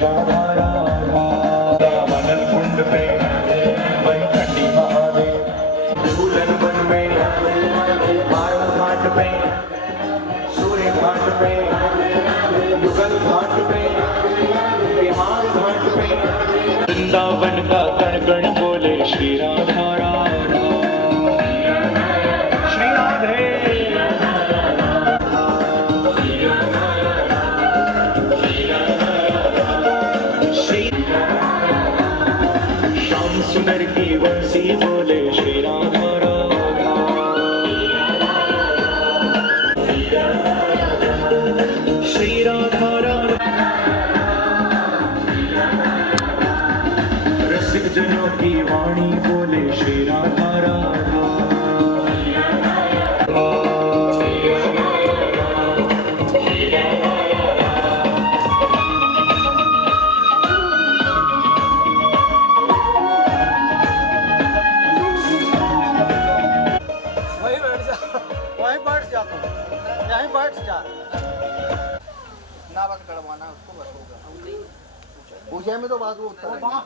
राधा राधा। मनन कुंड पे वही खंडी महादेव, झूलन वन में मारो घाट पे, सूर्य घाट पे, युगल घाट पे, विमान घाट पे, वृंदावन का कण कण बोले श्री राधा राधा। श्री राधे सुंदर की बंसी बोले श्री राधा राधा। श्री राधा राधा। रसिक जनों की वाणी बोले श्री राधा राधा। ना बस कड़वाना उसको बस होगा। पूछे में तो बात वो उतना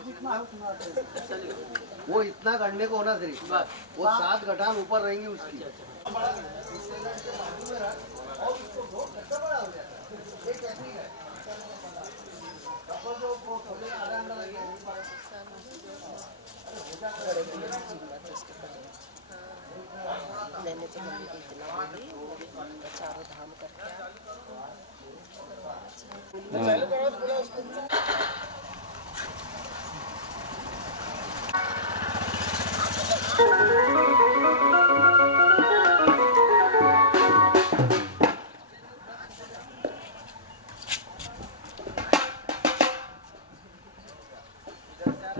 वो इतना करने को होना सिर्फ वो 7 घटान ऊपर रहेंगी उसकी। मैंने तो इतना चारों धाम करके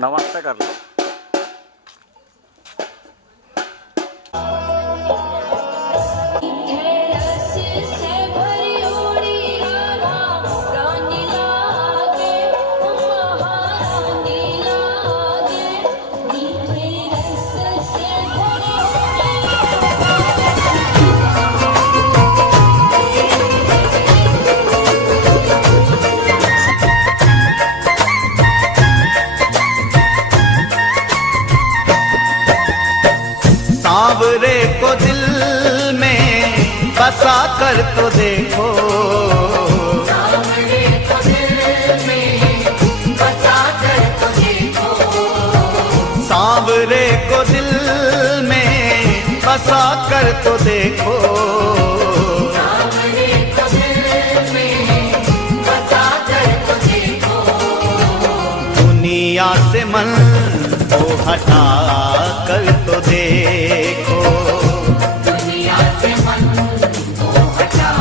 नमस्ते कर लो। सांवरे को दिल में बसा कर तो देखो, सांवरे को दिल में बसा कर तो देखो, सांवरे को दिल में बसा कर तो देखो, सांवरे को दिल में बसा कर तो देखो, दुनिया से मन को हटा कर तो देखो, दुनिया से मन को हटा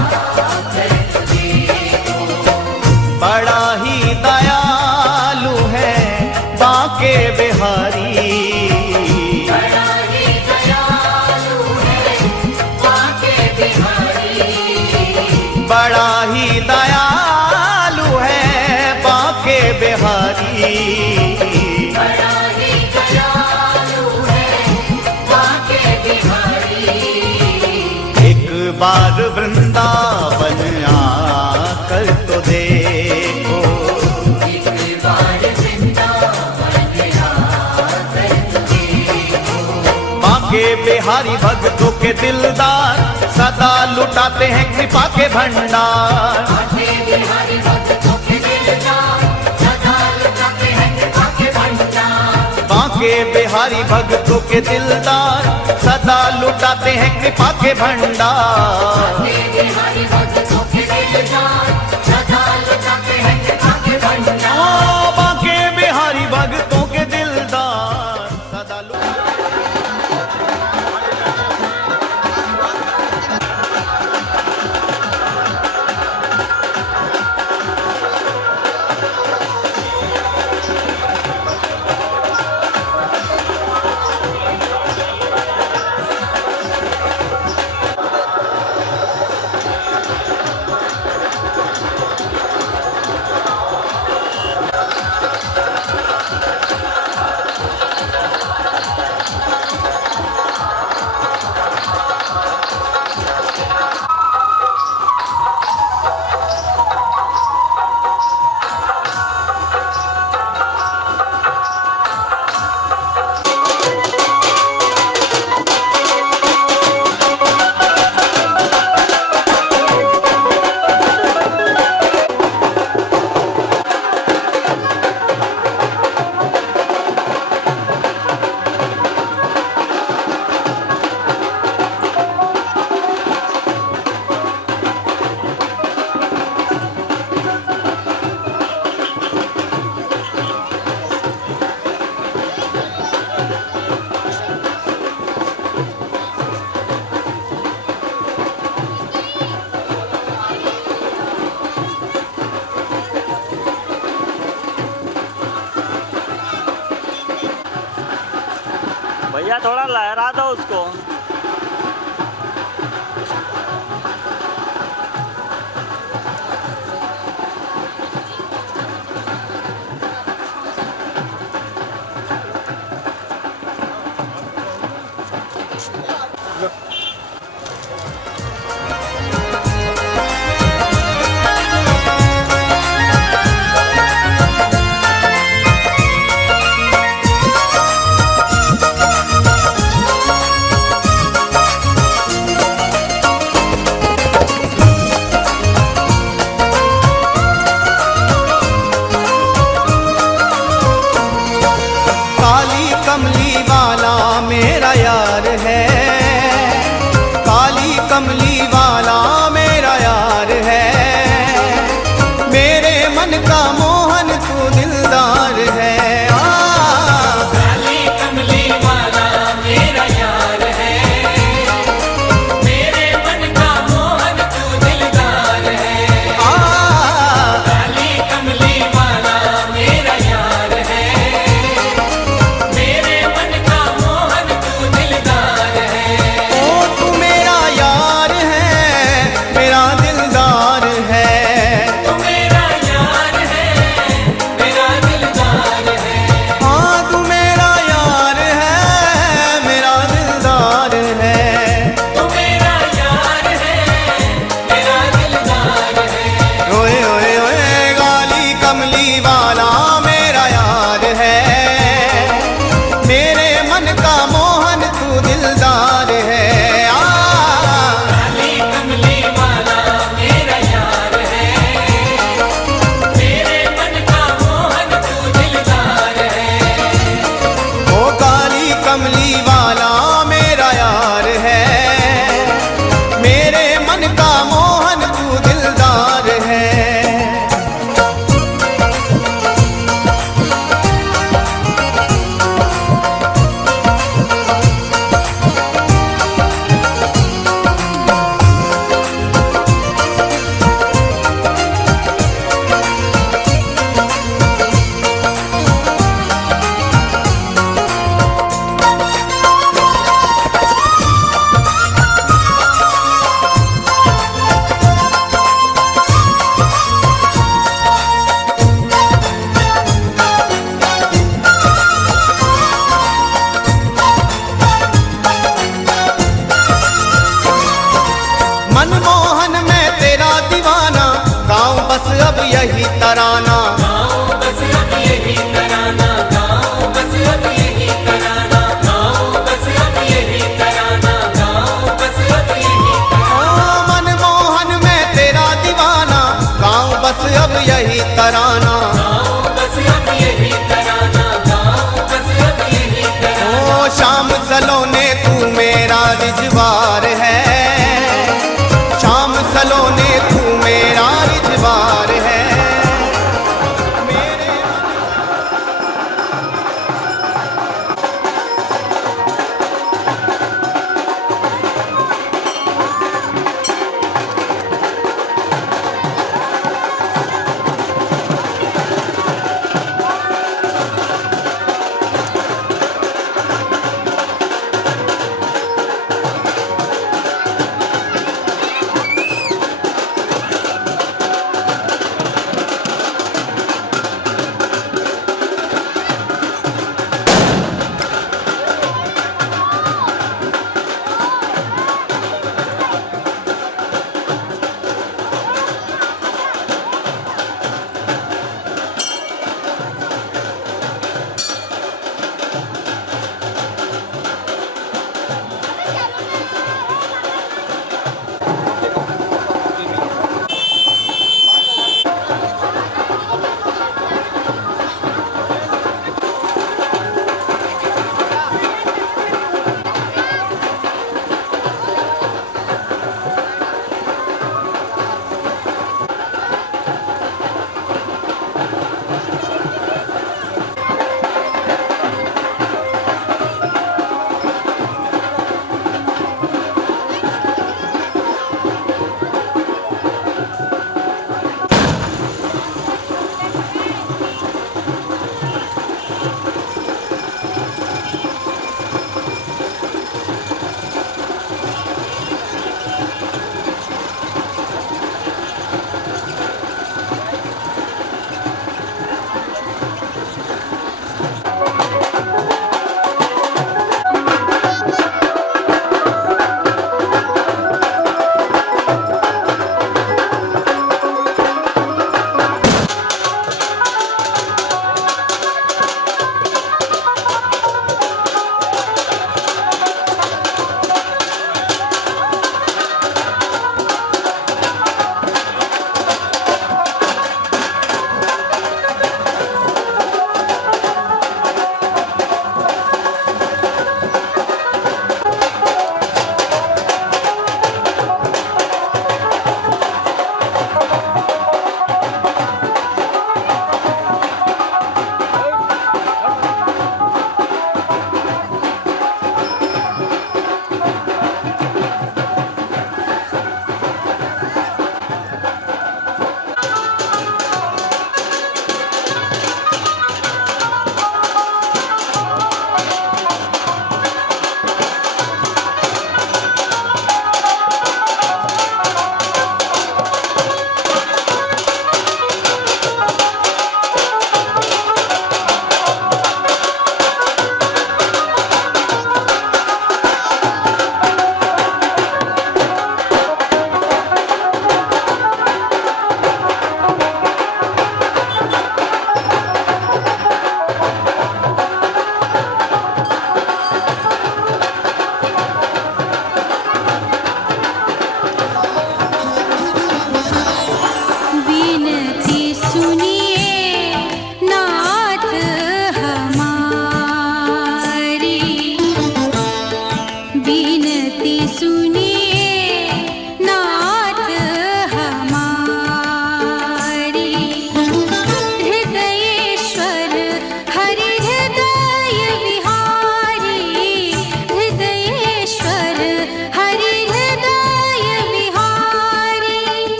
कर तो देखो, बड़ा ही दयालु है बांके बिहारी, बड़ा ही दयालु है बांके बिहारी, बड़ा ही दयालु है बांके बिहारी, बड़ा ही दयालु है बांके बिहारी, एक बार वृंदावन आकर तो देखो, एक बार वृंदावन आकर तो देखो, बांके बिहारी भक्तों के दिलदार सदा लुटाते हैं कृपा के भंडार, बांके बिहारी भक्तों के दिलदार सदा लुटाते हैं कृपा के भंडार, बांके बिहारी भक्तों के दिलदार सदा लुटाते हैं कृपा के भंडार, बांके बिहारी भक्तों के दिलदार सदा लुटाते हैं कृपा के भंडार, ओ बांके बिहारी भक्तों के दिलदार सदा या थोड़ा लहरा दो उसको। कमली वाला मेरा यार है, काली कमली वाला मेरा यार है, मेरे मन का मोहन तू दिलदार है। काली कमली वाला मेरा यार है, मेरे मन का मोहन तू दिलदार है। काली कमली वाला मेरा यार है, मेरे मन का मोहन तू दिलदार है। ओ तू मेरा यार है, मेरा दिलदार है। तू मेरा यार है, मेरा दिलदार है। हाँ तू मेरा यार है, मेरा दिलदार है। तू मेरा यार है, मेरा दिलदार है। ओए ओए ओए काली कमली वाला मेरा यार है, मेरे मन का मोहन तू दिलदार है। काली कमली वाला मेरा यार है, मेरे मन का मोहन तू दिलदार है। ओ काली कमली वाला मेरा यार है, मेरे मन का मोहन तू दिलदार है। मनमोहन मैं तेरा दीवाना, गाँव बस अब यही तराना। गाँव बस अब यही तराना, गाँव बस अब यही तराना, गाँव बस अब यही तराना, गाँव बस अब यही तराना। ओ मनमोहन मैं तेरा दीवाना, गाँव बस अब यही तराना। गाँव बस अब यही तराना, गाँव बस अब यही तराना। ओ शाम सलोने तू मेरा रिजवार है, शाम सलोने तू मेरा रिजवार है।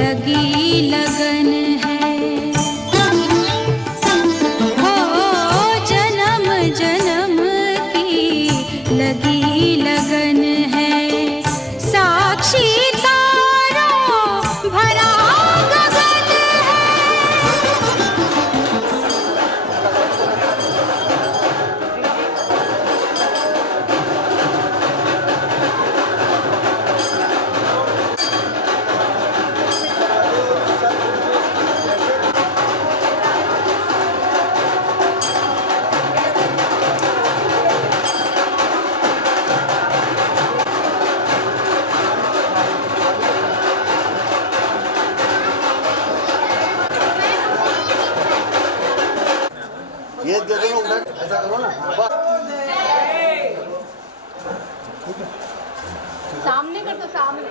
लगी लगन है। हो जन्म जन्म की लगी लगन है। साक्षी तारों भरा गगन है। ये दे दो ना, उधर ऐसा करो ना। सामने कर दो, सामने।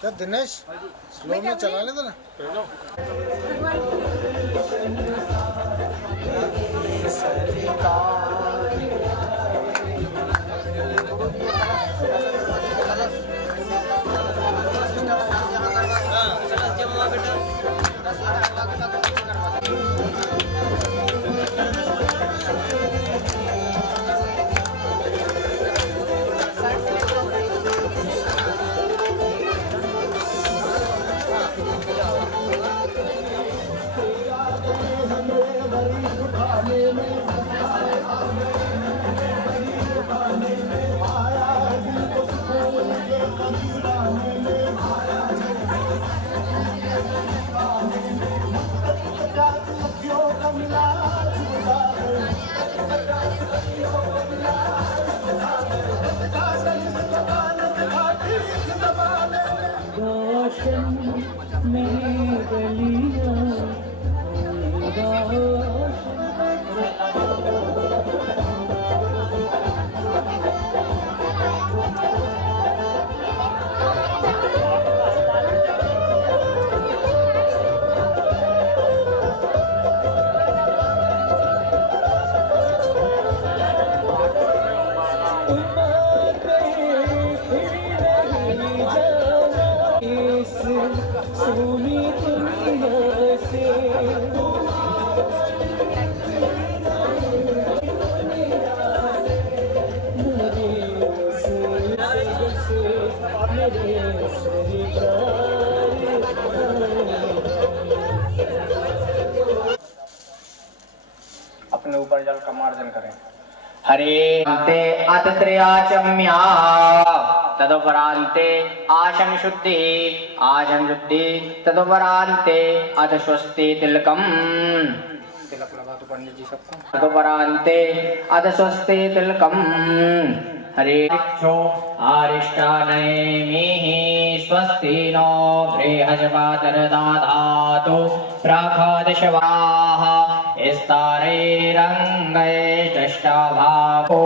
क्या दिनेश स्लो में चला लेता ना। अपने ऊपर जल का मार्जन करें। हरे अंते अतत्रयाचम्या तदुपरांते आशन शुद्धि तदुपरांते अथ स्वस्ति तिलकम। तिलक लगा तो पंडित जी सबको। तदुपरांते अथ स्वस्ति तिलकम। हरे आरिष्टानयेमिहि स्वस्ति नो बृहस्पतिर्दधातु प्रखदिशवाः स्तरैरङ्गैष्टभावो।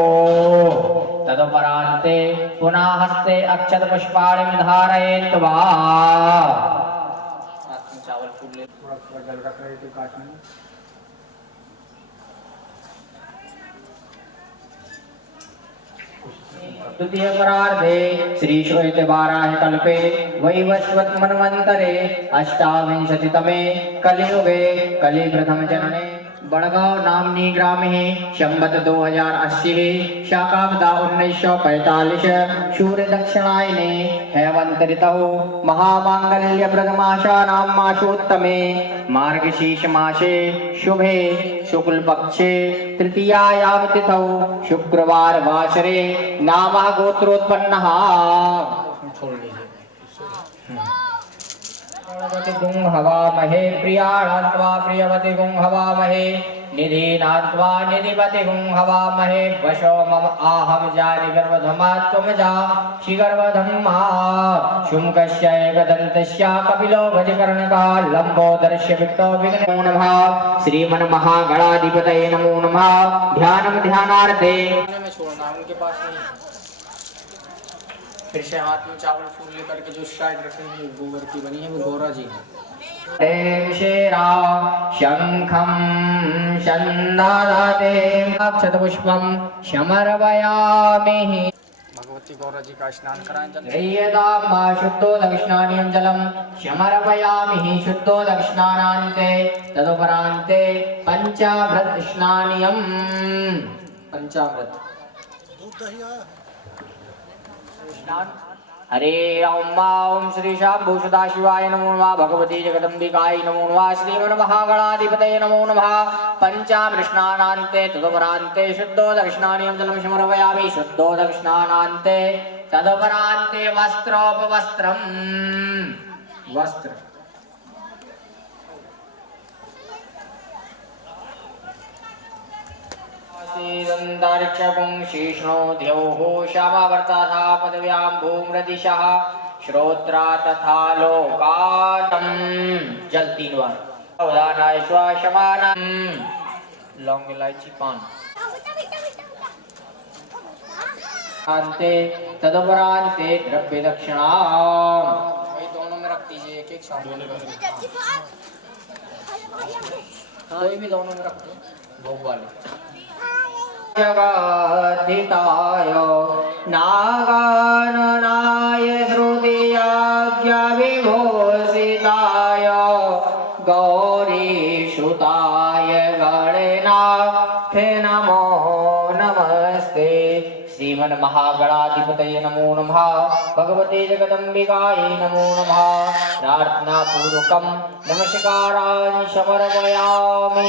तदुपरान्ते पुनः हस्ते अक्षत पुष्पाणि धारयित्वा चावल फूल ले थोड़ा जल रख रहे थे काट में। द्वितीय परार्धे श्री श्वेत वाराह कल्पे वैवस्वत मन्वन्तरे अष्टाविंशतितमे कलियुगे कलि प्रथम जनने बड़गांव नामनी ग्रामे संवत 2080 शाकाब्दा 1945 सूर्य दक्षिणायने हेमंत ऋतौ महामांगल्य प्रदमाशानां मासोत्तमे मार्गशीर्ष मासे शुभे शुक्ल पक्षे तृतीयायां तिथौ शुक्रवार वासरे नामः गोत्रोत्पन्नः। प्रियवती गुं हवामहे प्रियाणात्वा प्रियवती गुं हवामहे निधीनात्वा निधिपति गुं हवामहे वशो मम आहम जानि गर्भधमा त्वं जा शिगर्भधम्मा शुम्कस्य एकदन्तस्य कपिलो भजकर्णकः लम्बोदरस्य विक्तो विघ्नो नमः। श्रीमन्महागणाधिपतये नमो नमः। ध्यानं ध्यानार्थे में छोड़ना उनके पास नहीं। फिर से हाथ में चावल फूल लेकर के जो साइड रखेंगे गोबर की बनी है वो गौरा जी है। शेरा शंखम चंदाते अक्षतपुष्पम समर्पयामि। भगवती गौरा जी का स्नान कराएं जल शुद्धो दक्षिणानियं जलम समर्पयामि शुद्धो दक्षिणानान्ते तदुपरान्ते पंचामृत स्नानियम। पंचामृत हरे ओम श्री शांभु सदाशिवाय नमो नमः। भगवती जगदम्बिकाय नमो नमः। श्रीमन्महागणाधिपतये नमो नमः। पंचामृष्णानान्ते तदुपरान्ते शुद्धो दक्षिणानियं जलं समर्पयामि शुद्धो दक्षिणानान्ते तदुपरान्ते वस्त्रोपवस्त्रम् वस्त्र दन्तरिक्षपुंशीष्णो द्यौः श्यामावर्तथा पदव्यां भूम्रदिशः श्रोत्रा तथा लोकानं जल 3 बार उदानाय श्वासमानं लौंग इलायची पान अंते तदुपरान्ते द्रव्य दक्षिणा ये दोनों में रख दीजिए एक साथ कोई भी दोनों में रख दो भोग वाले जगद्धिताय नागाननाय श्रुतियाज्ञविभूषिताय गौरीसुताय गणनाथे नमो नमस्ते। श्रीमन्महागणाधिपतये नमो नमः। भगवते जगदम्बिकायै नमो नमः। प्रार्थना पूर्वकं नमस्कारान् समर्पयामि।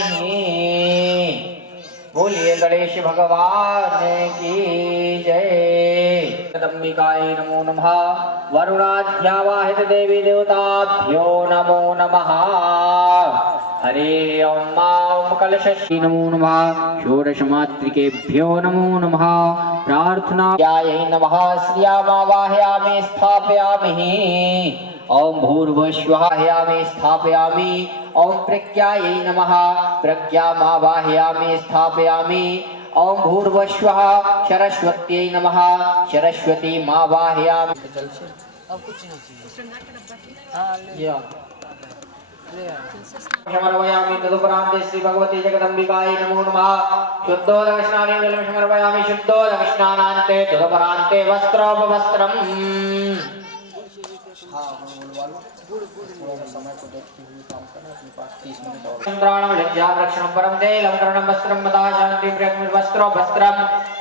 बोलिए गणेश भगवान की जय। जगदम्बिकाय नमो नमः। वरुणाध्यावाहित देवी देवताभ्यो नमो नमः। हरे ओम कलशश्री नमो नमः। षोडश मातृकेभ्यो नमो नमः। प्रार्थना यायै नमः। श्रियामावाहयामि स्थापयामि। ओम भूर्भुवस्वाहयामि स्थापयामि। ओम प्रज्ञायै नमः। प्रज्ञामावाहयामि स्थापयामि। ओम भूर्भुवस्वः सरस्वत्यै नमः। सरस्वतीमावाहयामि। समर्पयामि। तदुपरान्ते श्री भगवती जगदम्बिकायै नमो नमः। शुद्धोदकस्नानेन जलं समर्पयामि। शुद्धोदकस्नानान्ते तदुपरान्ते वस्त्रोपवस्त्रम्। चन्द्राणं लज्जां रक्षणं परं तेलं कर्णं वस्त्रं मदा शान्तिं प्रियं वस्त्रो वस्त्रं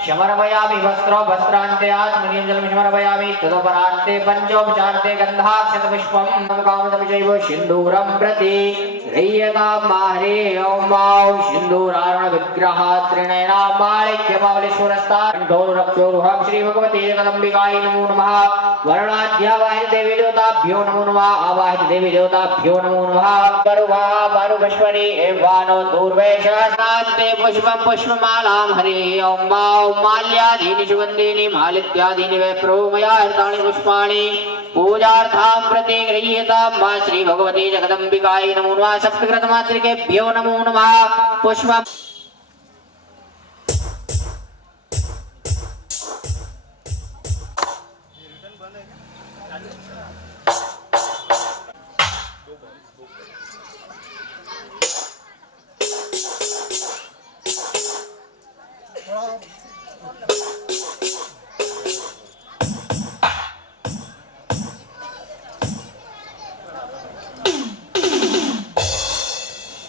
समर्पयामि। वस्त्रो वस्त्रान्ते आत्मनियञ्जलं समर्पयामि। तदुपरान्ते पञ्चोपचारान्ते गन्धाक्षतपुष्पं कामदविजैव सिन्दूरं प्रति गृह्यतां माहरे। ॐ वां सिन्दूरारुण विग्रह त्रिनयना माणिक्यमावलिश्वरस्ताण्डोरक्षोरुहं श्री भगवती जगदम्बिकायै नमो नमः। वरुणाध्यावाहित देवी देवताभ्यो नमो नमः। आवाहित देवी देवताभ्यो नमो नमः। परुगश्वरी एवानो दूर्वेशस्ते पुष्पं पुष्पमालां हरे। ॐ वां माल्यादीनि सुगन्धीनि मालित्यादीनि वै प्रभो मया हृतानि पुष्पाणि पूजार्थां प्रति गृह्यतां मा श्री भगवती जगदम्बिकायै नमो नमः। सप्तकृतमातृकेभ्यो नमो नमः। पुष्पं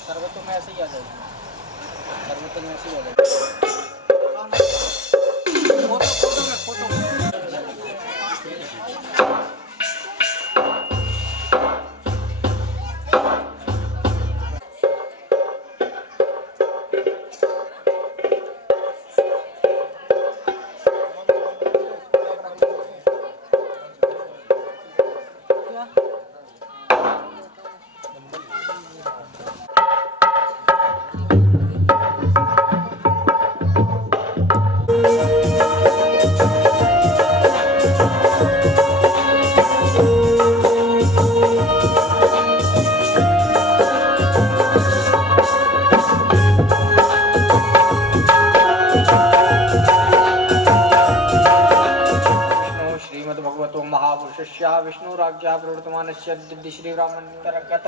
सर्वोत्तम में ऐसे ही आ जाएगा। सर्वोत्तम में ऐसे ही आ जाएगा। फोटो में विष्णुराज्ञा प्रवर्तमानस्य श्री ब्राह्मणोत्तरगत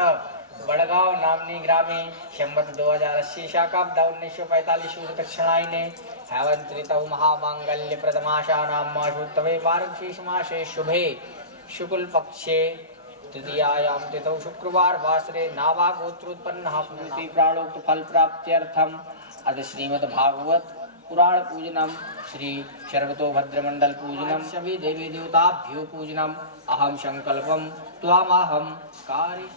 बड़गांव नामनी ग्रामे संवत 2080 शाकाब्द 1945 दक्षिणायने हैवंत्रितौ महामांगल्य प्रदमाशानां मासोत्तमे वार्षिक मासे शुभे शुक्ल पक्षे तृतीयायां तिथौ शुक्रवार वासरे नावागोत्रोत्पन्नः पूर्ति प्राणोक्त फल प्राप्त्यर्थम अद श्रीमद् भागवत पुराण पूजनम श्री शर्वतोभद्रमंडल पूजनम सभी देवी देवताभ्यो पूजनम अहम संकल्पम त्वामहम कारी।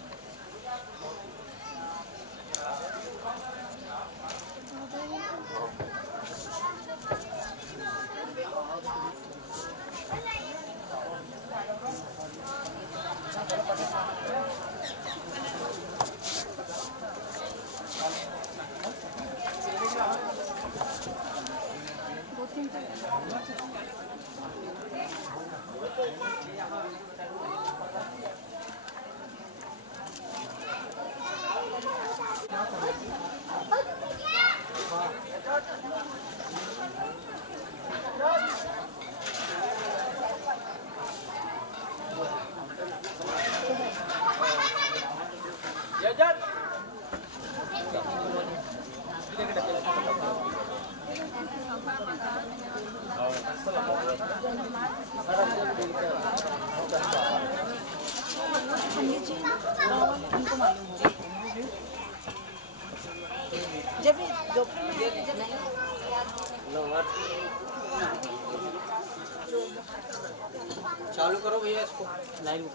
चालू करो भैया इसको लाइन।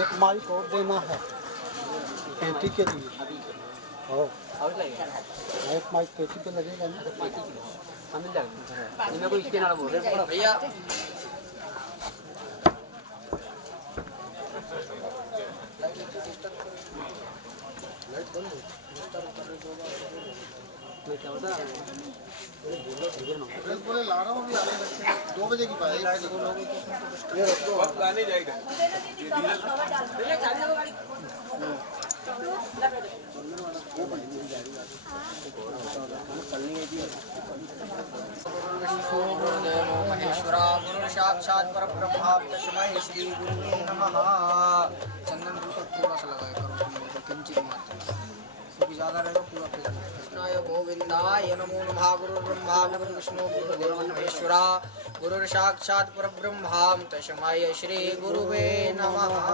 एक माइक और देना है पेटी के लिए। एक माइक पेटी पे लगेगा ना। को इसके नाल बोल रहे भैया। बोले ला रहा हूँ अभी आने लगते 2 बजे की बात है। गाने जाएगा महेश्वरा गुरु साक्षात परब्रह्म तस्मै श्री गुरुवे नमः। चंदन बिल्कुल थोड़ा सा लगाया करो, किंचित मात्र, क्योंकि ज्यादा रहेगा पूरा कृष्णाय गोविंदाय नमो नमः। गुरु ब्रह्मा गुरु विष्णु गुरुदेव महेश्वरा गुरु साक्षात परब्रह्म तस्मै श्री गुरुवे नमः।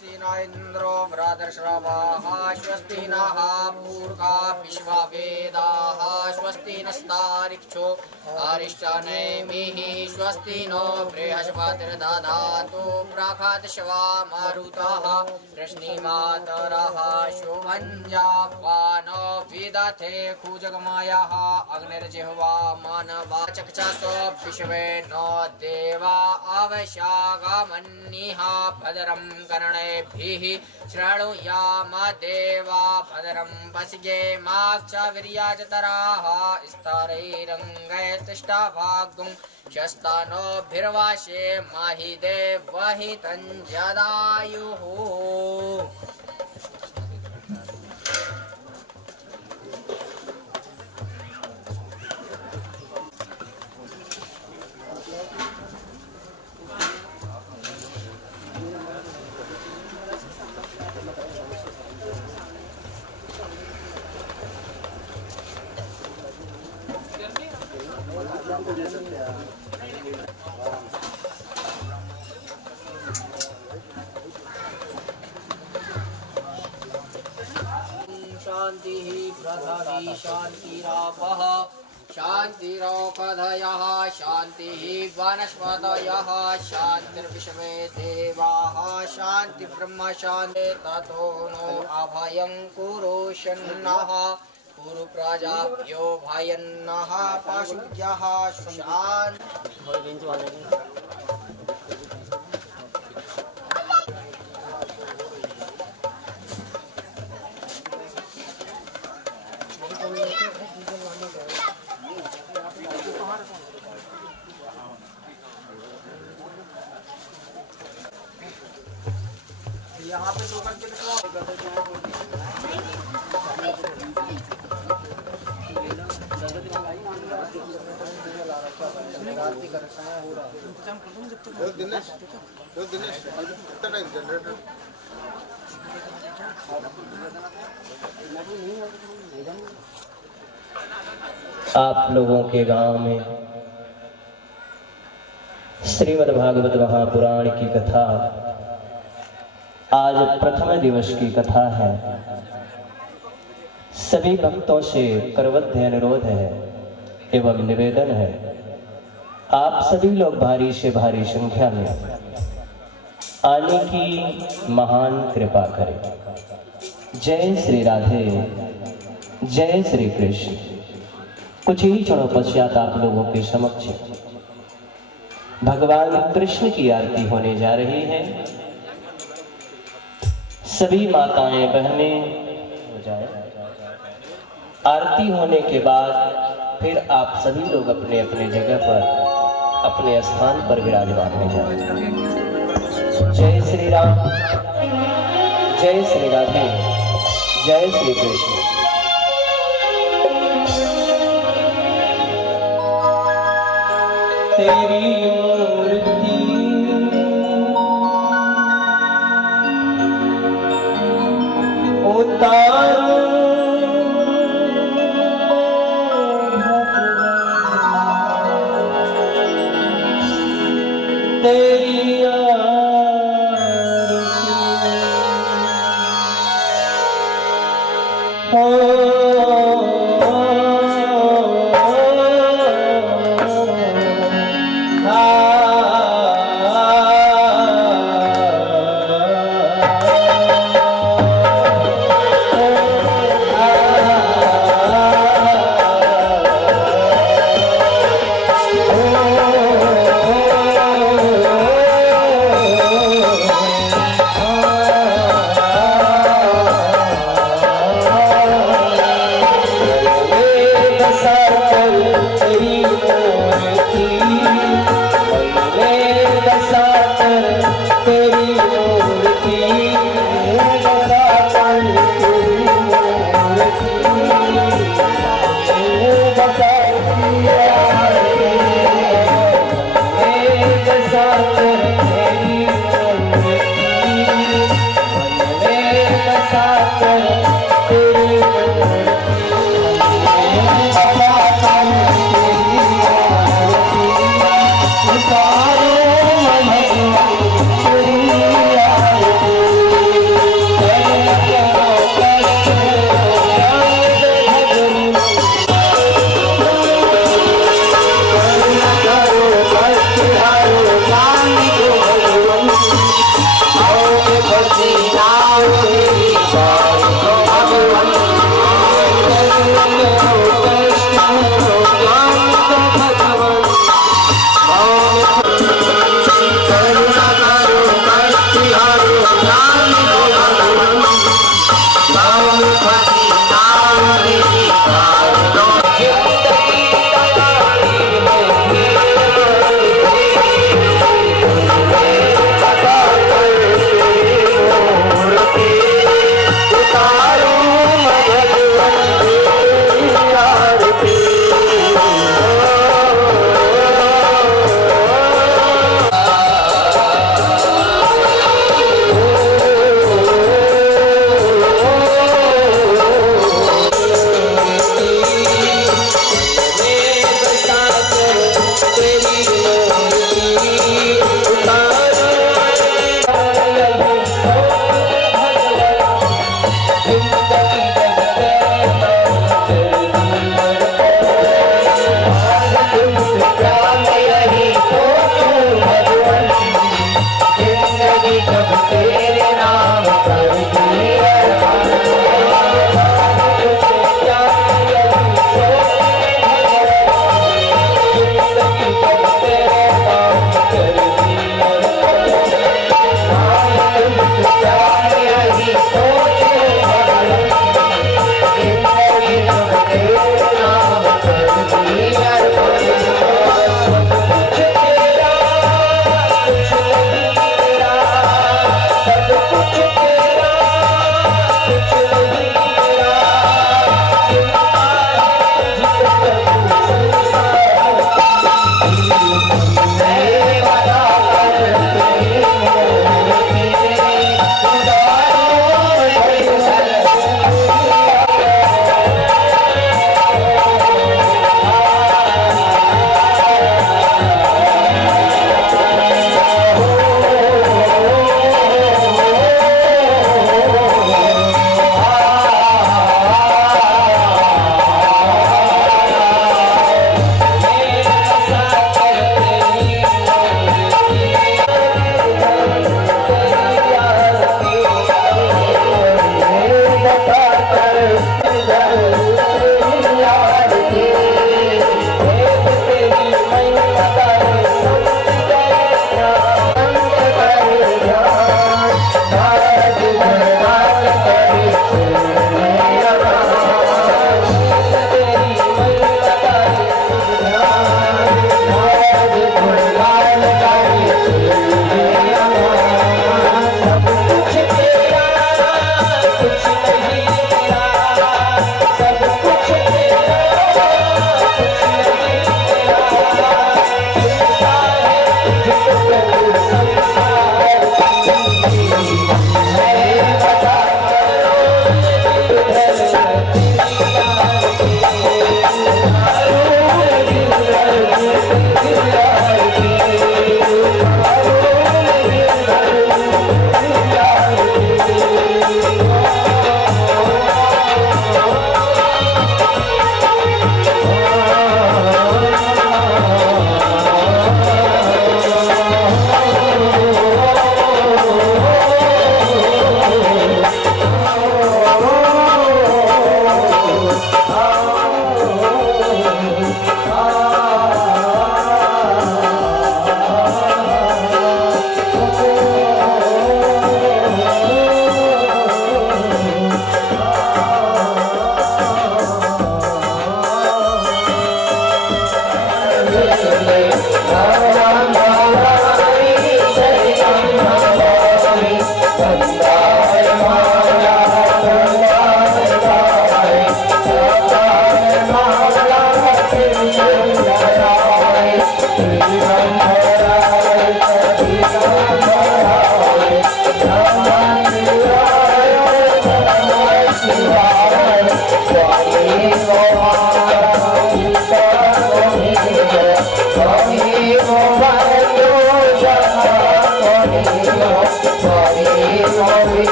स्वस्ति न इंद्रो वृद्धश्रवाः स्वस्ति नः पूर्वा विश्वा वेदाः स्वस्ति नस्तारिक्षो अरिष्टानेमिः स्वस्ति नो बृहस्पतिर्दधातु प्रखद्श्वा मारुतः वृष्णिमातरः शुभञ्जापानो विदथे कुजगमायः अग्निर्जिह्वा मानवा चक्षुषो विश्वे नो देवा अवशागमन्निः भद्रं कर्णेभिः शृणुयाम देवा भद्रं पश्येमाक्षवीर्यजतराः स्तरैरङ्गै तिष्ठभागुं शस्तानोभिर्वाशे महि देवहि तञ्जदायुः। शांति पृथ्वी शांतिरापः शांतिरौषधयः शांतिः वनस्पतयः शांतिर्विश्वे देवाः शांति ब्रह्म शांति ततो नो अभयं कुरु शन्नः कुरु प्रजाभ्यो भयन्नः पशुभ्यः शान्ति। यहाँ पे 2 घंटे दिनेश कितना टाइम जनरेटर आप लोगों के गांव में श्रीमद् भागवत महापुराण की कथा आज प्रथम दिवस की कथा है। सभी भक्तों से करवद्य अनुरोध है एवं निवेदन है, आप सभी लोग भारी से भारी संख्या में आने की महान कृपा करें। जय श्री राधे, जय श्री कृष्ण। कुछ ही क्षणों पश्चात आप लोगों के समक्ष भगवान कृष्ण की आरती होने जा रही है। सभी माताएं बहनें हो जाए। आरती होने के बाद फिर आप सभी लोग अपने अपने जगह पर अपने स्थान पर विराजमान हो जाए। जय श्री राम, जय श्री राधे, जय श्री कृष्ण। तेरी मूर्ति उतारो ॐ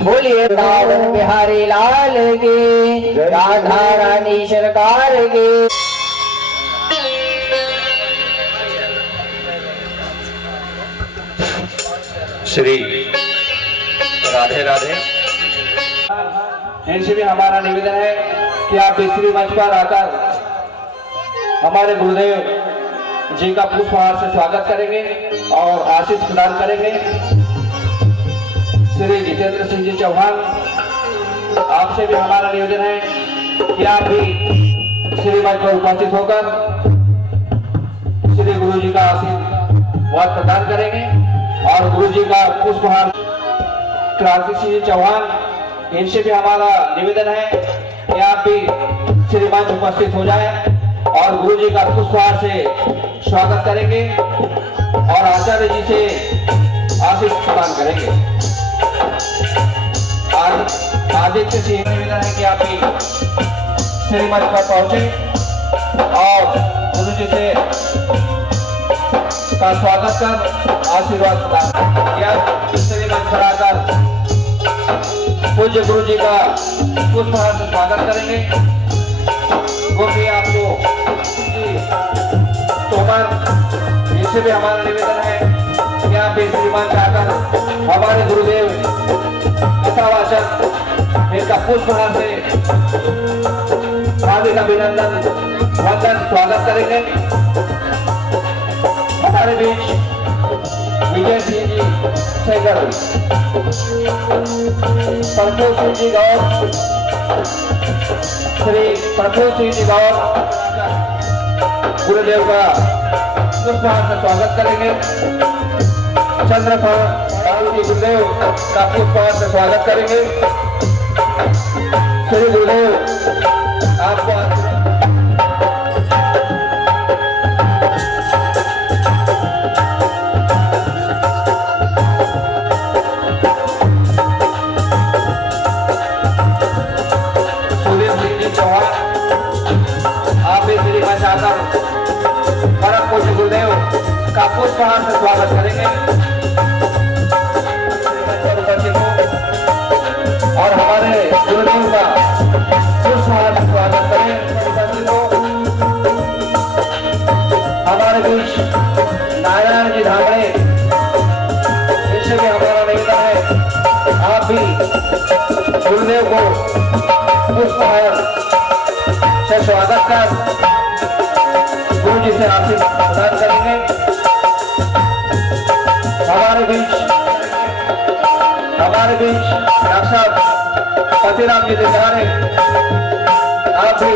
बोलिए वृंदावन बिहारी लाल की, राधा रानी सरकार की। श्री राधे राधे। इनसे भी हमारा निवेदन है कि आप श्री मंच पर आकर हमारे गुरुदेव जी का पुष्पहार से स्वागत करेंगे और आशीष प्रदान करेंगे। श्री जितेंद्र सिंह जी चौहान, आपसे भी हमारा निवेदन है कि आप भी श्री मंच पर उपस्थित होकर श्री गुरु जी का आशीर्वाद प्रदान करेंगे और गुरु जी का पुष्पहार। क्रांति सिंह जी चौहान, इनसे भी हमारा निवेदन है कि आप भी श्री मंच उपस्थित हो जाएं और गुरु जी का पुष्पहार से स्वागत करेंगे और आचार्य जी से आशीष प्रदान करेंगे। आदित्य सिंह निवेदन है कि आप भी श्री मंच पर पहुंचे और गुरु जी से का स्वागत कर आशीर्वाद प्रदान किया। श्री मंच पर आकर पूज्य गुरु जी का पुष्पहार से स्वागत करेंगे। वो भी आपको तोमर, इससे भी हमारा निवेदन है कि आप भी श्री मंच आकर हमारे गुरुदेव कथावाचक इनका पुष्पहार से हार्दिक अभिनंदन वंदन स्वागत करेंगे। हमारे बीच विजय सिंह जी शेखर, प्रफुल्ल सिंह जी गौर, श्री प्रफुल्ल सिंह जी गौर गुरुदेव का पुष्पहार से स्वागत करेंगे। चंद्रपाल जी गुरुदेव का पुष्पहार से स्वागत करेंगे। श्री गुरुदेव आपको परम पूज्य गुरुदेव का पुष्पहार से स्वागत करेंगे और हमारे गुरुदेव का पुष्पहार से स्वागत करें। हमारे बीच नारायण जी धामड़े, इनसे भी हमारा निवेदन है आप भी गुरुदेव को पुष्पहार से स्वागत कर गुरु जी से आशीष प्रदान करेंगे। हमारे बीच डॉक्टर पतिराम जी दिखारे, आप भी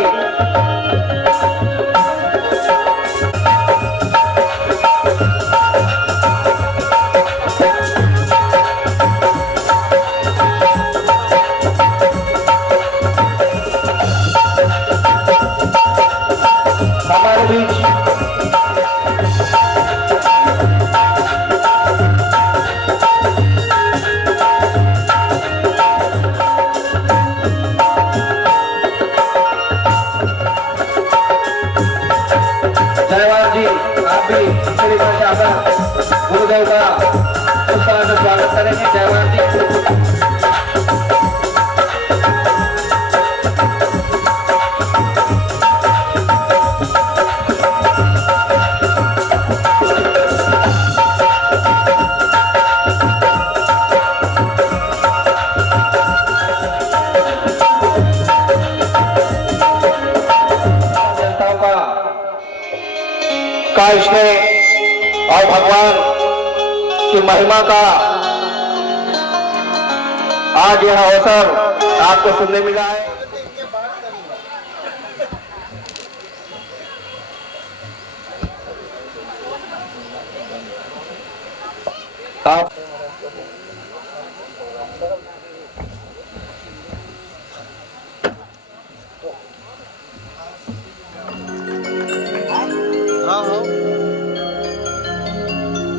हमारे बीच जयवाल जी, आप भी श्री मंच आकर गुरुदेव का पुष्पहार से स्वागत करेंगे। जयवाल जी, का स्नेह और भगवान की महिमा का आज यह अवसर आपको सुनने मिला है। आप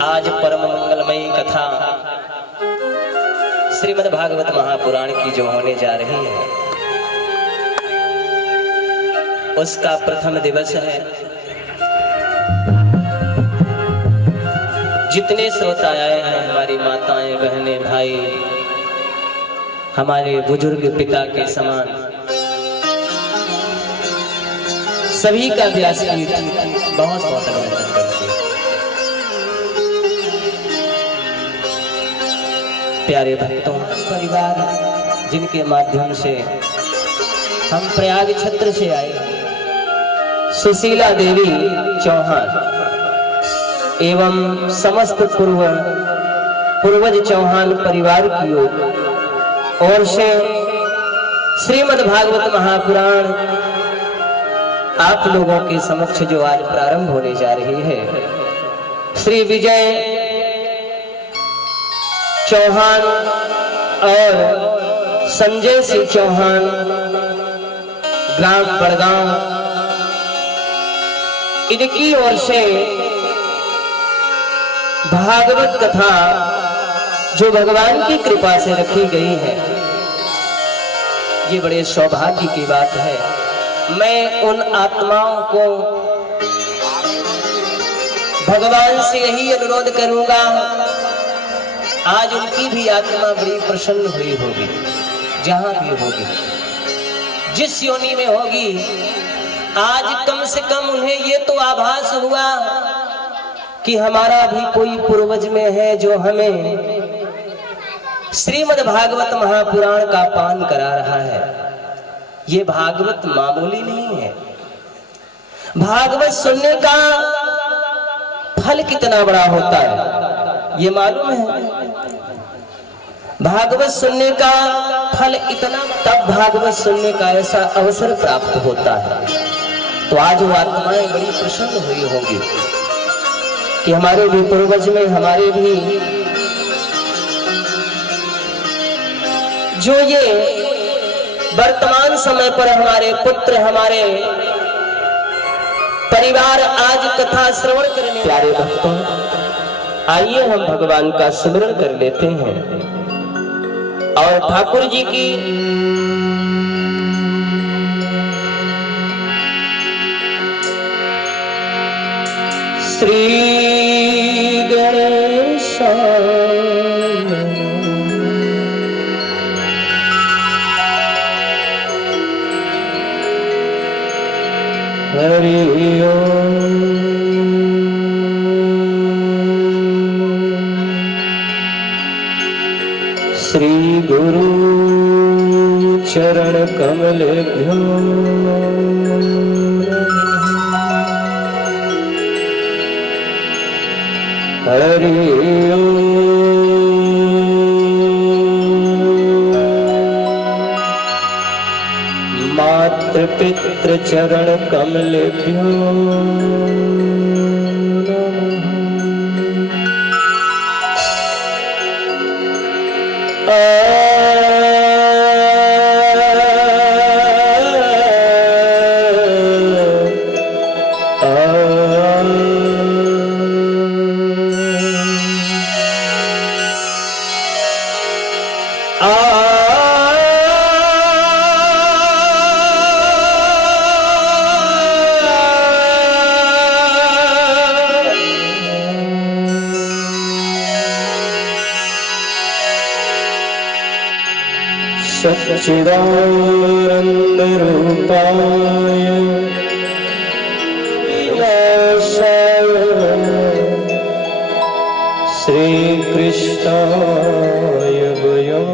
आज परम मंगलमयी कथा श्रीमद् भागवत महापुराण की जो होने जा रही है उसका प्रथम दिवस है। जितने श्रोता आए हैं, हमारी माताएं, बहनें, भाई, हमारे बुजुर्ग पिता के समान, सभी का व्यासपीठ बहुत बहुत अभिनंदन करती है। प्यारे भक्तों, परिवार जिनके माध्यम से हम प्रयाग क्षेत्र से आए, सुशीला देवी चौहान एवं समस्त पूर्वज चौहान परिवार की ओर से श्रीमद् भागवत महापुराण आप लोगों के समक्ष जो आज प्रारंभ होने जा रही है, श्री विजय चौहान और संजय सिंह चौहान, ग्राम बड़गांव, इनकी ओर से भागवत कथा जो भगवान की कृपा से रखी गई है, ये बड़े सौभाग्य की बात है। मैं उन आत्माओं को भगवान से यही अनुरोध करूंगा, आज उनकी भी आत्मा बड़ी प्रसन्न हुई होगी, जहां भी होगी, जिस योनि में होगी, आज कम से कम उन्हें ये तो आभास हुआ कि हमारा भी कोई पूर्वज में है जो हमें श्रीमद् भागवत महापुराण का पान करा रहा है। ये भागवत मामूली नहीं है। भागवत सुनने का फल कितना बड़ा होता है ये मालूम है। भागवत सुनने का फल इतना, तब भागवत सुनने का ऐसा अवसर प्राप्त होता है। तो आज वो आत्माएं बड़ी प्रसन्न हुई होंगी कि हमारे भी पूर्वज में, हमारे भी जो ये वर्तमान समय पर हमारे पुत्र, हमारे परिवार आज कथा श्रवण करने। प्यारे भक्तों, आइए हम भगवान का स्मरण कर लेते हैं और ठाकुर जी की श्री गणेशाय हरि ओम। श्री गुरु चरण कमलेभ्यो हरि ओम। मातृ पितृ चरण कमलेभ्यो सच्चिदानंद रूपाय विनाशाय श्री कृष्णाय वयं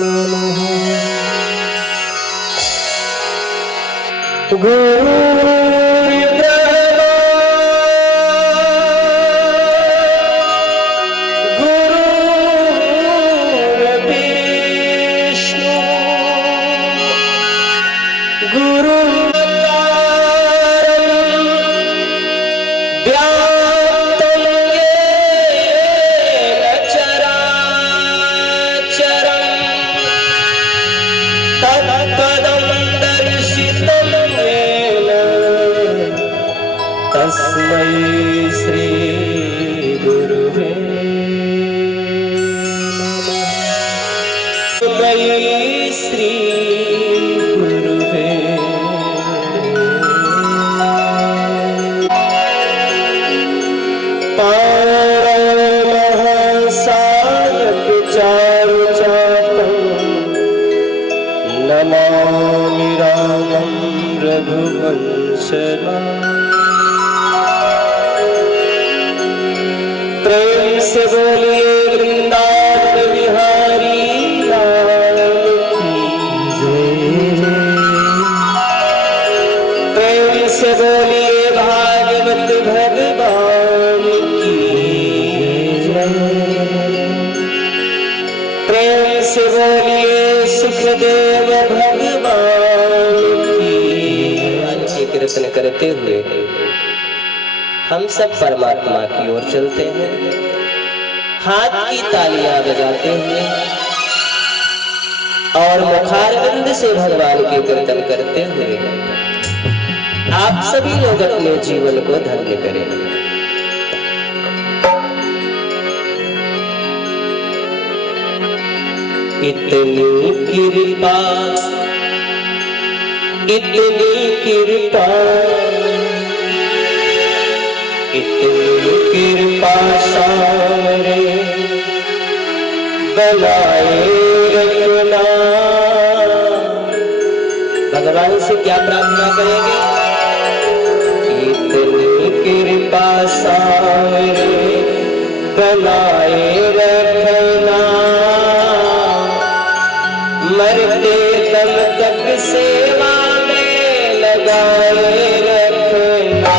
नमः। तस्मै श्री गुरुवे नमः। गई श्री गुरुवे सायक चारु चापं नमामि रामं रघुवंशनाथं। प्रेम से बोलिए वृंदावन बिहारी लाल की जय। प्रेम से बोलिए भागवत भगवान की जय। प्रेम से बोलिए सुखदेव भगवान की। कीर्तन करते हुए हम सब परमात्मा की ओर चलते हैं, हाथ की तालियां बजाते हुए और मुखारविंद से भगवान की कीर्तन करते हुए आप सभी लोग अपने जीवन को धन्य करें। इतनी कृपा, इतनी कृपा, इतनी कृपा सामरे बनाए रखना। भगवान से क्या प्रार्थना करेंगे? इतनी कृपा सामरे बनाए रखना, मरते दम तक सेवा में लगाए रखना।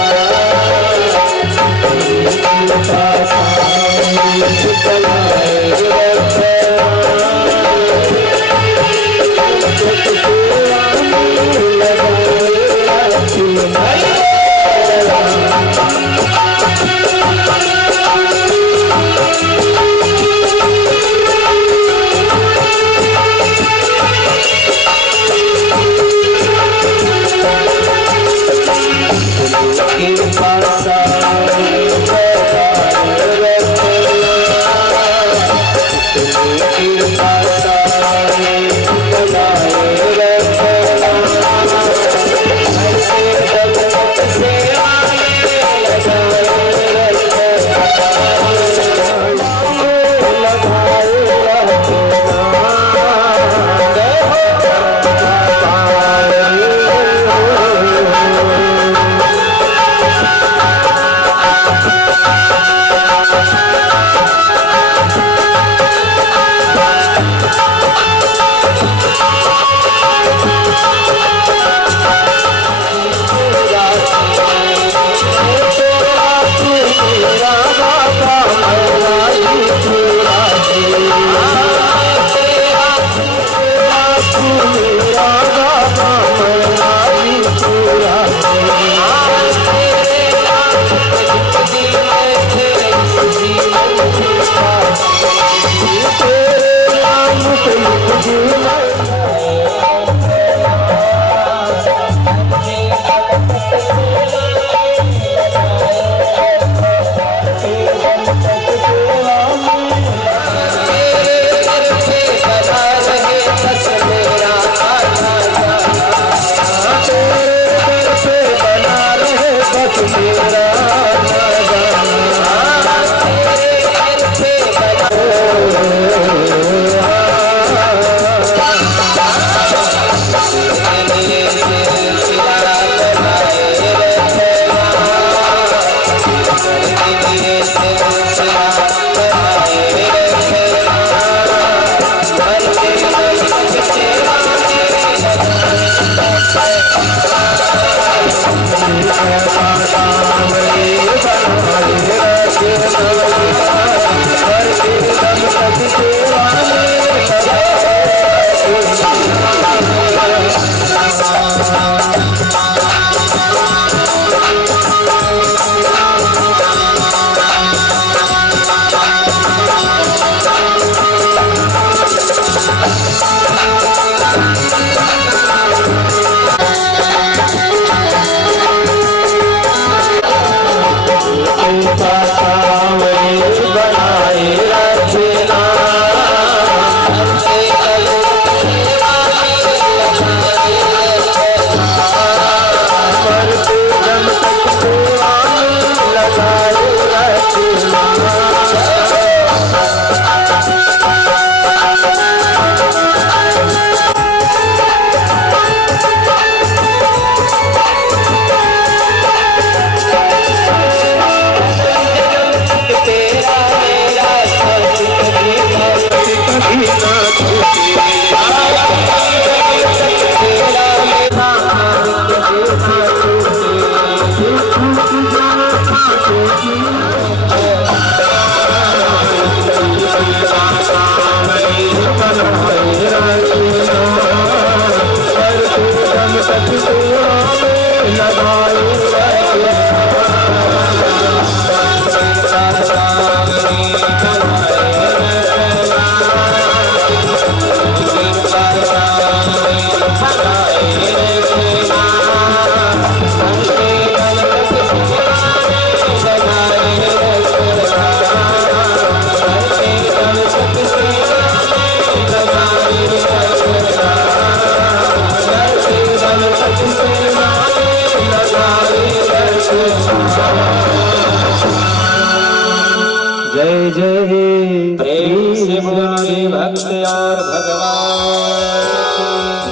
बोलिए भक्त और भगवान की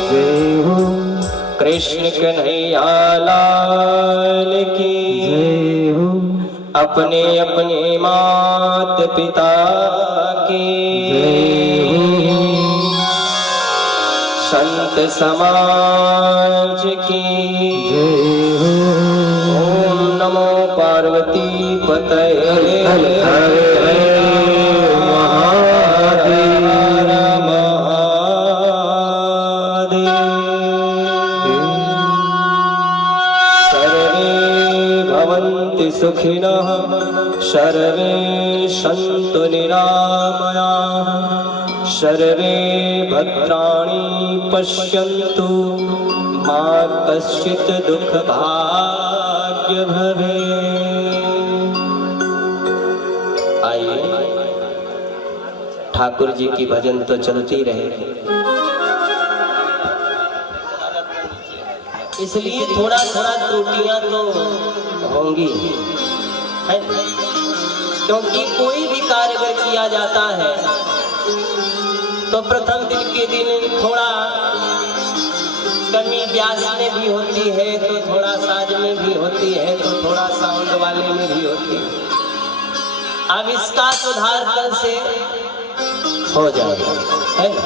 जय हो। कृष्ण कन्हैया लाल की जय हो। अपने अपने मात पिता की जय हो। संत समाज की जय हो। ओम नमो पार्वती पतये सुखिनः सर्वे सन्तु निरामयाः सर्वे भद्राणि पश्यन्तु मा कश्चित् दुःखभाग् भवेत्। आइए ठाकुर जी की भजन तो चलती रहे, इसलिए थोड़ा थोड़ा त्रुटियां तो होंगी है, क्योंकि कोई भी कार्य अगर किया जाता है तो प्रथम दिन के दिन थोड़ा कमी ब्यास में भी होती है, तो थोड़ा साज में भी होती है, तो थोड़ा साउंड वाले में भी होती है। अब इसका सुधार कल से हो जाएगा है ना।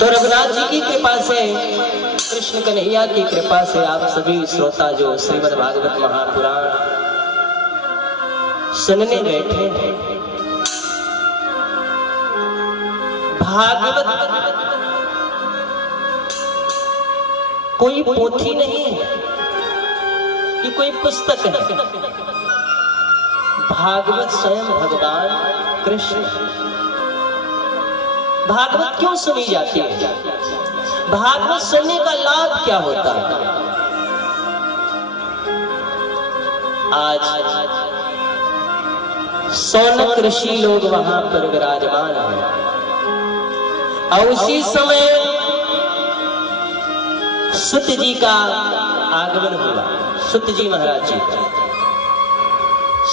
तो रघुनाथ जी की कृपा से, कृष्ण कन्हैया की कृपा से आप सभी श्रोता जो श्रीमद् भागवत महापुराण सुनने बैठे हैं, भागवत कोई पोथी नहीं है कि कोई पुस्तक है। भागवत स्वयं भगवान कृष्ण। भागवत क्यों सुनी जाती है? भागवत सुनने का लाभ क्या होता है? आज सौनक ऋषि लोग वहां पर विराजमान हैं और उसी समय सुत जी का आगमन हुआ। सुत जी महाराज जी,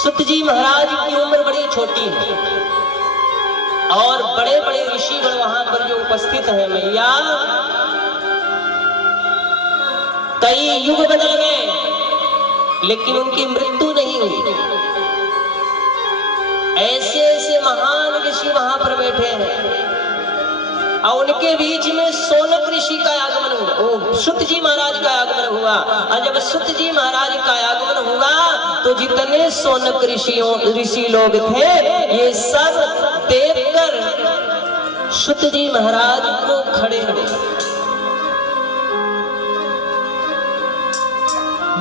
सुत जी महाराज की उम्र बड़ी छोटी है और बड़े बड़े ऋषिगण वहां पर जो उपस्थित हैं मैया, कई युग बदल गए लेकिन उनकी मृत्यु नहीं हुई। ऐसे ऐसे महान ऋषि वहां पर बैठे हैं और उनके बीच में सौनक ऋषि का आगमन हुआ, सुत जी महाराज का आगमन हुआ। और जब सुत जी महाराज का आगमन हुआ तो जितने सौनक ऋषि लोग थे ये सब देखकर सुत जी महाराज को खड़े हो।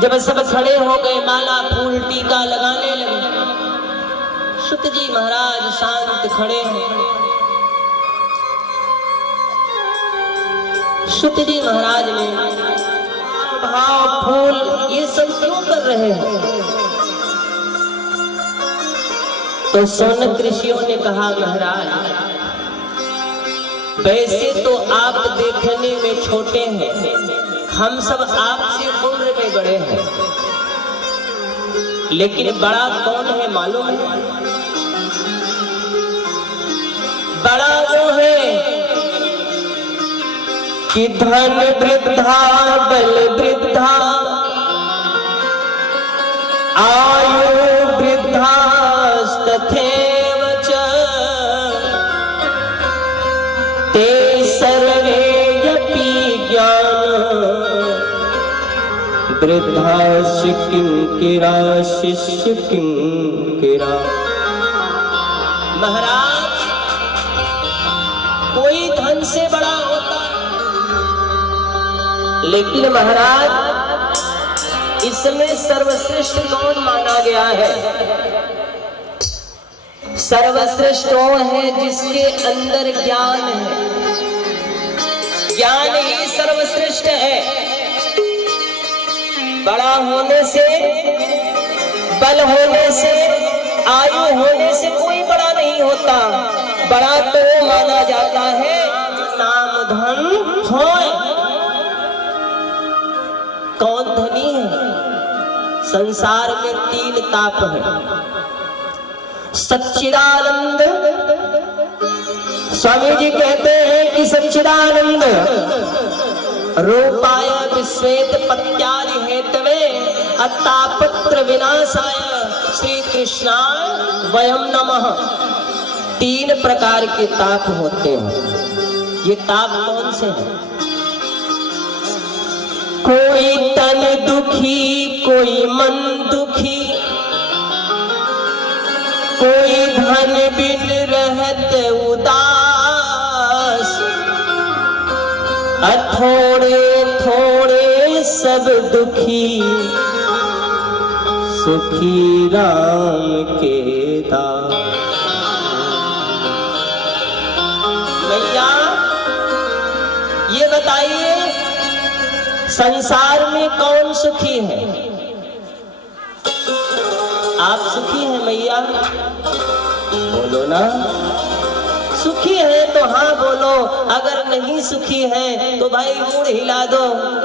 जब सब खड़े हो गए, माला फूल टीका लगाने लगे, सुत जी महाराज शांत खड़े हैं। सुत जी महाराज ने भाव फूल ये सब क्यों कर रहे हैं? तो सौनक ऋषियों ने कहा, महाराज वैसे तो आप देखने में छोटे हैं, हम सब आपसे उम्र में बड़े हैं, लेकिन बड़ा कौन है मालूम है? बड़ा वो है कि धन वृद्धा बल वृद्धा आयु वृद्धा तथैव च ते सर्वे यपि ज्ञान वृद्धास्य किंकिरा शिष्य किंकिरा। महाराज कोई धन से बड़ा होता है, लेकिन महाराज इसमें सर्वश्रेष्ठ कौन माना गया है? सर्वश्रेष्ठ वो है जिसके अंदर ज्ञान है। ज्ञान ही सर्वश्रेष्ठ है। बड़ा होने से, बल होने से, आयु होने से कोई बड़ा नहीं होता। बड़ा तो माना जाता है नाम धन होए। कौन धनी है? संसार में तीन ताप है। सच्चिदानंद स्वामी जी कहते हैं कि सच्चिदानंद रूपाय विश्वेत पत्यादि हेतवे अतापत्र विनाशाय श्री कृष्णाय वयम नमः। 3 प्रकार के ताप होते हैं। ये ताप कौन से हैं? कोई तन दुखी, कोई मन दुखी, कोई धन बिन रहत उदास, थोड़े थोड़े सब दुखी, सुखी राम के दास। भैया ये बताइए संसार में कौन सुखी है? आप सुखी हैं मैया? बोलो ना। सुखी है तो हाँ बोलो, अगर नहीं सुखी है तो भाई मुड़ हिला दो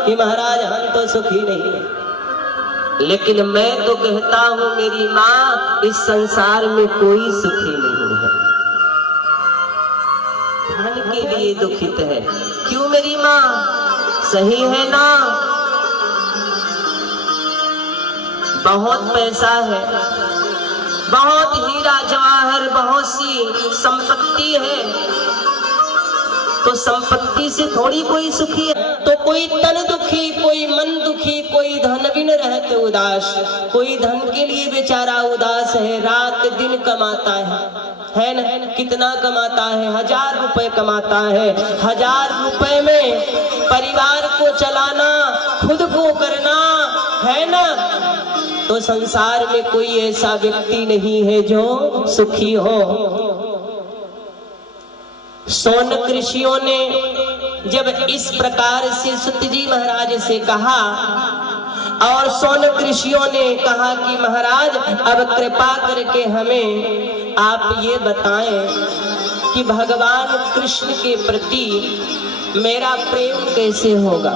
कि महाराज हम तो सुखी नहीं है। लेकिन मैं तो कहता हूँ मेरी माँ, इस संसार में कोई सुखी नहीं है, धन के लिए दुखित है। क्यों मेरी माँ? सही है ना? बहुत पैसा है, बहुत हीरा जवाहर, बहुत सी संपत्ति है, तो संपत्ति से थोड़ी कोई सुखी है। तो कोई तन दुखी, कोई मन दुखी, कोई धन बिन रहते उदास। कोई धन के लिए बेचारा उदास है, रात दिन कमाता है ना? कितना कमाता है? 1000 रुपए कमाता है। 1000 रुपए में परिवार को चलाना, खुद को करना है ना? तो संसार में कोई ऐसा व्यक्ति नहीं है जो सुखी हो। शौनक ऋषियों ने जब इस प्रकार से सुत जी महाराज से कहा, और शौनक ऋषियों ने कहा कि महाराज अब कृपा करके हमें आप ये बताएं कि भगवान कृष्ण के प्रति मेरा प्रेम कैसे होगा।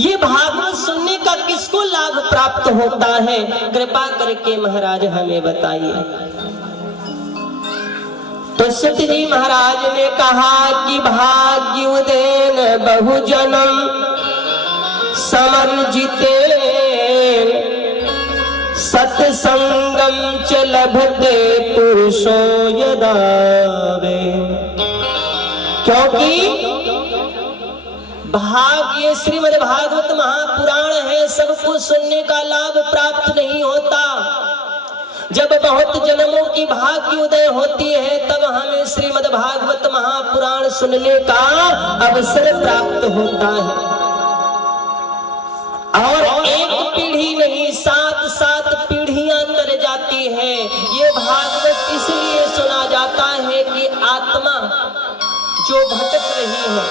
ये भागवत सुनने का किसको लाभ प्राप्त होता है? कृपा करके महाराज हमें बताइए। तो सुत जी महाराज ने कहा कि भाग्य उदेन बहु जन्म समर्जिते सत्संगम च लभते पुरुषो यदावे। क्योंकि भाग्य श्रीमद् भागवत महापुराण है, सबको सुनने का लाभ प्राप्त नहीं होता। जब बहुत जन्मों की भाग्य उदय होती है तब हमें श्रीमद् भागवत महापुराण सुनने का अवसर प्राप्त होता है। और एक पीढ़ी नहीं, 7 पीढ़ियां तर जाती है। ये भागवत इसलिए सुना जाता है कि आत्मा जो भटक रही है,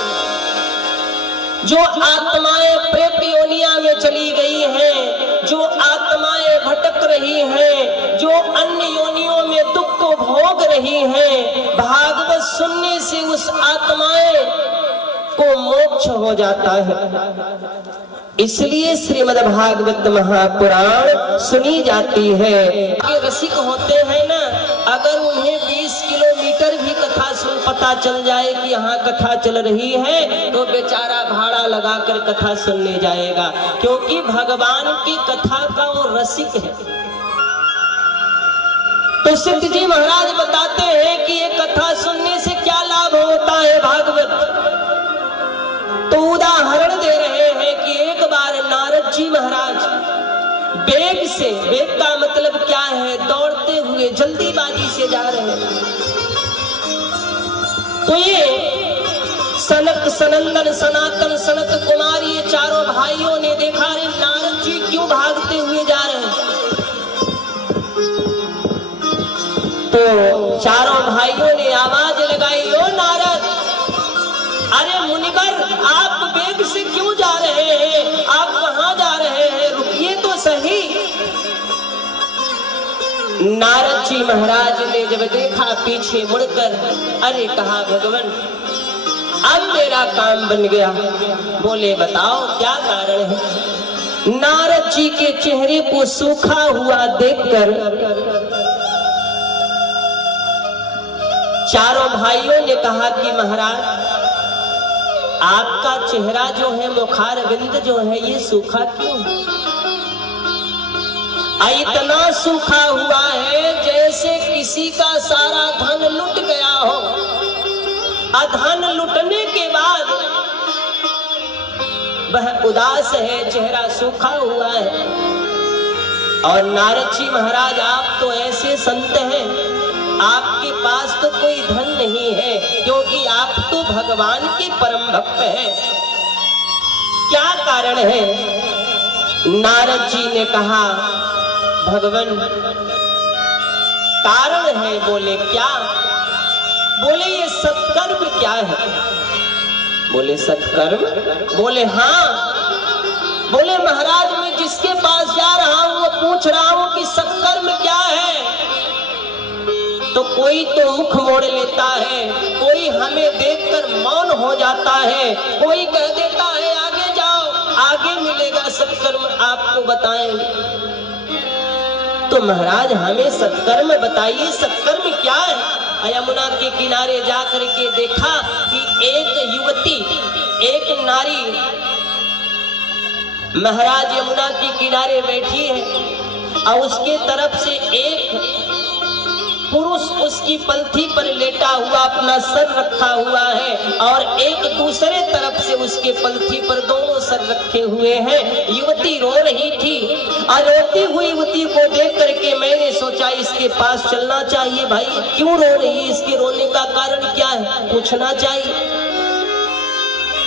जो आत्माएं प्रेत योनिया में चली गई हैं, जो आत्माएं भटक रही हैं, जो अन्य योनियों में दुख को भोग रही हैं, भागवत सुनने से उस आत्माएं को मोक्ष हो जाता है। इसलिए श्रीमद् भागवत महापुराण सुनी जाती है। ये रसिक होते हैं ना, अगर उन्हें 20 किलोमीटर भी कथा सुन पता चल जाए कि यहाँ कथा चल रही है तो बेचारा भाड़ा लगाकर कथा सुनने जाएगा, क्योंकि भगवान की कथा का वो रसिक है। तो सिद्ध जी महाराज बताते हैं कि ये कथा सुनने से क्या लाभ होता है। भागवत तो उदाहरण दे रहे हैं कि एक बार नारद जी महाराज वेग से, वेग का मतलब क्या है? दौड़ते हुए जल्दीबाजी से जा रहे हैं। तो ये सनक, सनंदन, सनातन, सनत कुमार, ये चारों भाइयों ने देखा, रे नारद जी क्यों भागते हुए जा रहे हैं। तो चारों भाइयों ने आवाज लगाई, ओ नारद, अरे मुनिवर, आप वेग से क्यों जा रहे हैं? आप कहाँ जा रहे हैं? रुकिए तो सही। नारद जी महाराज ने जब देखा पीछे मुड़कर, अरे कहा भगवान अब मेरा काम बन गया। बोले बताओ क्या कारण है। नारद जी के चेहरे को सूखा हुआ देखकर चारों भाइयों ने कहा कि महाराज आपका चेहरा जो है, मुखार बिंद जो है, ये सूखा क्यों? इतना सूखा हुआ है जैसे किसी का सारा धन लुट गया हो। धन लुटने के बाद वह उदास है, चेहरा सूखा हुआ है। और नारद जी महाराज, आप तो ऐसे संत हैं, आपके पास तो कोई धन नहीं है, क्योंकि आप तो भगवान के परम भक्त हैं। क्या कारण है? नारद जी ने कहा, भगवान कारण है। बोले क्या? बोले ये सत्कर्म क्या है? बोले सत्कर्म? बोले हाँ। बोले महाराज, मैं जिसके पास जा रहा हूं वो पूछ रहा हूं कि सत्कर्म क्या है, तो कोई तो मुख मोड़ लेता है, कोई हमें देखकर मौन हो जाता है, कोई कह देता है आगे जाओ, आगे मिलेगा सत्कर्म, आपको बताएंगे। तो महाराज हमें सत्कर्म बताइए, सत्कर्म क्या है? यमुना के किनारे जाकर के देखा कि एक युवती, एक नारी महाराज यमुना के किनारे बैठी है, और उसके तरफ से एक पुरुष उसकी पंथी पर लेटा हुआ अपना सर रखा हुआ है, और एक दूसरे तरफ से उसके पंथी पर दोनों सर रखे हुए हैं। युवती रो रही थी, और रोती हुई युवती को देख करके मैंने सोचा इसके पास चलना चाहिए। भाई क्यों रो रही है, इसके रोने का कारण क्या है, पूछना चाहिए।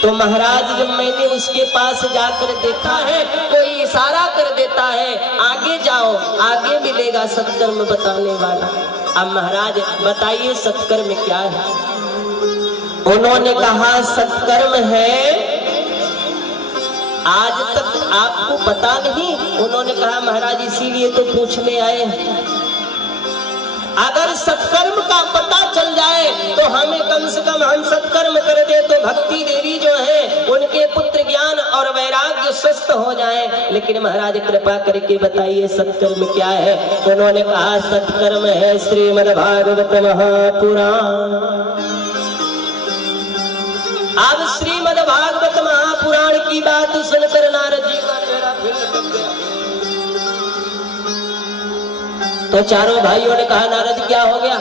तो महाराज जब मैंने उसके पास जाकर देखा है, कोई इशारा कर देता है आगे जाओ, आगे मिलेगा सत्कर्म बताने वाला। अब महाराज बताइए सत्कर्म क्या है? उन्होंने कहा सत्कर्म है, आज तक आपको पता नहीं? उन्होंने कहा महाराज इसीलिए तो पूछने आए हैं। अगर सत्कर्म का पता चल जाए तो हमें कम से कम हम सत्कर्म कर दे तो भक्ति देवी जो है उनके पुत्र ज्ञान और वैराग्य स्वस्थ हो जाए। लेकिन महाराज कृपा करके बताइए सत्कर्म क्या है? उन्होंने कहा सत्कर्म है श्रीमद् भागवत महापुराण। अब श्रीमद् भागवत महापुराण की बात सुनकर नारद जी का चेहरा फिर लटक गया। तो चारों भाइयों ने कहा नारद क्या हो गया?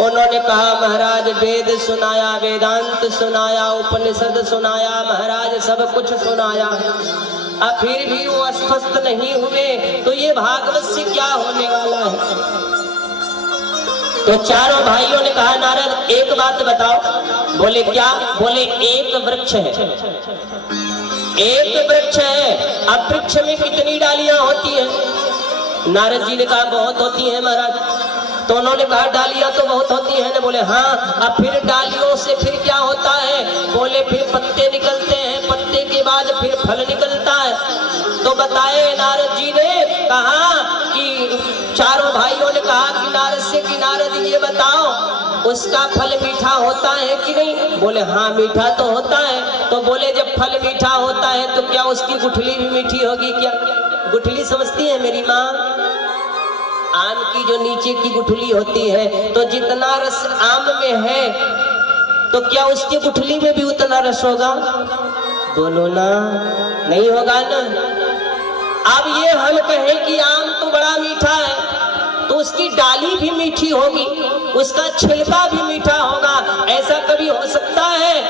उन्होंने कहा महाराज वेद सुनाया, वेदांत सुनाया, उपनिषद सुनाया, महाराज सब कुछ सुनाया, अब फिर भी वो अस्वस्थ नहीं हुए, तो ये भागवत से क्या होने वाला है? तो चारों भाइयों ने कहा नारद एक बात बताओ। बोले क्या? बोले एक वृक्ष है, एक वृक्ष है। अब वृक्ष में कितनी डालियां होती हैं? नारद जी ने कहा बहुत होती हैं महाराज। तो उन्होंने कहा डालियां तो बहुत होती हैं ना? बोले हाँ। अब फिर डालियों से फिर क्या होता है? बोले फिर पत्ते निकलते हैं, पत्ते के बाद फिर फल निकलता है। तो बताए नारद जी ने कहा कि चारों भाइयों ने कहा कि नारद से कि नारद ये बताओ उसका फल मीठा होता है कि नहीं? बोले हाँ मीठा तो होता है। तो बोले जब फल मीठा होता है तो क्या उसकी गुठली भी मीठी होगी क्या? गुठली समझती है मेरी माँ? आम की जो नीचे की गुठली होती है, तो जितना रस आम में है तो क्या उसकी गुठली में भी उतना रस होगा? बोलो ना, नहीं होगा ना। अब ये हम कहें कि आम तो बड़ा मीठा है, तो उसकी डाली भी मीठी होगी, उसका छिलका भी मीठा होगा, ऐसा कभी हो सकता है?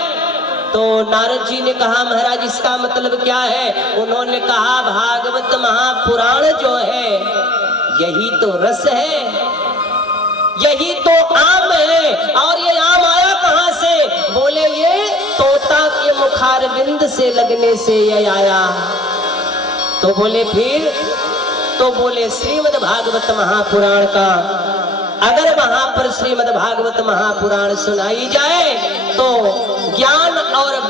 तो नारद जी ने कहा महाराज इसका मतलब क्या है? उन्होंने कहा भागवत महापुराण जो है यही तो रस है, यही तो आम है। और ये आम आया कहां से? बोले ये तोता के मुखार बिंद से लगने से ये आया। तो बोले फिर? तो बोले श्रीमद् भागवत महापुराण का अगर वहां पर श्रीमद् भागवत महापुराण सुनाई जाए तो ज्ञान और